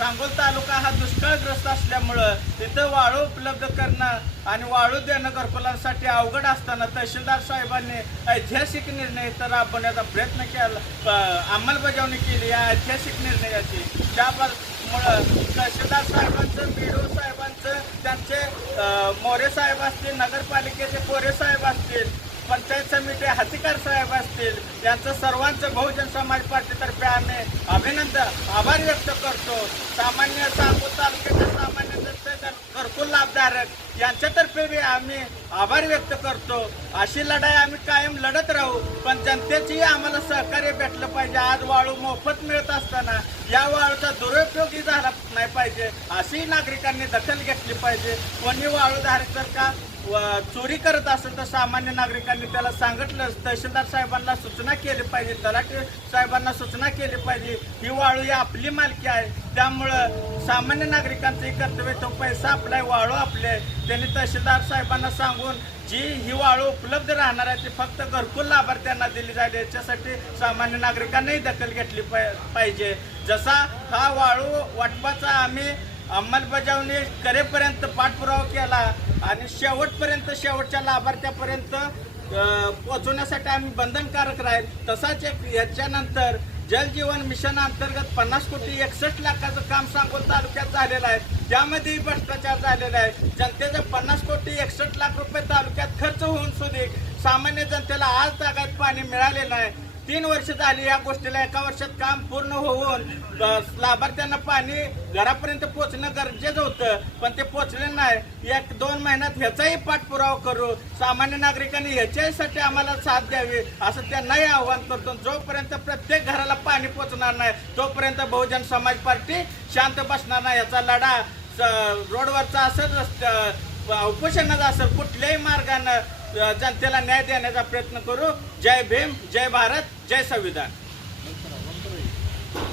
सांगोल तालुका हा दुष्काळग्रस्त असल्यामुळं तिथं वाळू उपलब्ध करणं आणि वाळू देणं घरकुलांसाठी अवघड असताना तहसीलदार साहेबांनी ऐतिहासिक निर्णय इथं राबवण्याचा प्रयत्न केला, अंमलबजावणी केली या ऐतिहासिक निर्णयाची. त्यामुळं तहसीलदार साहेबांचं, बीडीओ साहेबांचं, त्यांचे मोरे साहेब असतील, नगरपालिकेचे कोरे साहेब असतील, पंचायत समिती हातीकार साहेब असतील, यांचं सर्वांचं बहुजन समाज पार्टीतर्फे आम्ही अभिनंदन आभार व्यक्त करतो. सामान्य सांगोल तालुक्याचे सामान्य जनते, घरकुल लाभधारक यांच्यातर्फे बी आम्ही आभार व्यक्त करतो. अशी लढाई आम्ही कायम लढत राहू, पण जनतेचीही आम्हाला सहकार्य भेटलं पाहिजे. आज वाळू मोफत मिळत असताना या वाळूचा दुरुपयोगही झाला नाही पाहिजे, अशी नागरिकांनी दखल घेतली पाहिजे. कोणी वाळूधारक जर का चोरी करत असेल तर सामान्य नागरिकांनी त्याला सांगितलं, तहसीलदार साहेबांना सूचना केली पाहिजे, तलाठी साहेबांना सूचना केली पाहिजे. ही वाळू ही आपली मालकी आहे, त्यामुळं सामान्य नागरिकांचंही कर्तव्य, तो पैसा आपला आहे, वाळू आपले आहे. त्यांनी तहसीलदार साहेबांना सांगून जी ही वाळू उपलब्ध राहणार आहे ती फक्त घरकुल लाभार्थ्यांना दिली जाईल, याच्यासाठी सामान्य नागरिकांनीही दखल घेतली पाहिजे. जसा हा वाळू वाटपाचा आम्ही अंमलबजावणी करेपर्यंत पाठपुरावा केला आणि शेवटपर्यंत, शेवटच्या लाभार्थ्यापर्यंत पोहोचवण्यासाठी आम्ही बंधनकारक राहील, तसाच एक याच्यानंतर जल जीवन मिशन अंतर्गत 50,61,00,000 काम सांगोल तालुक्यात झालेलं आहे. त्यामध्येही भ्रष्टाचार झालेला आहे. जनतेचे 50,61,00,000 तालुक्यात खर्च होऊन सुद्धा सामान्य जनतेला आज तागायत पाणी मिळालेलं नाही. 3 वर्ष झाली या गोष्टीला, एका वर्षात काम पूर्ण होऊन लाभार्थ्यांना पाणी घरापर्यंत पोहोचणं गरजेचं होतं, पण ते पोहोचले नाही. 1-2 महिन्यात ह्याचाही पाठपुरावा करू. सामान्य नागरिकांनी ह्याच्यासाठी आम्हाला साथ द्यावी असं त्यांनाही आवाहन करतो. जोपर्यंत प्रत्येक घराला पाणी पोहोचणार नाही तोपर्यंत बहुजन समाज पार्टी शांत बसणार नाही. याचा लढा रोडवरचा असेल, उपोषणाचा असेल, कुठल्याही मार्गानं जनतेला न्याय देण्याचा प्रयत्न करू. जय भीम, जय भारत, जय संविधान.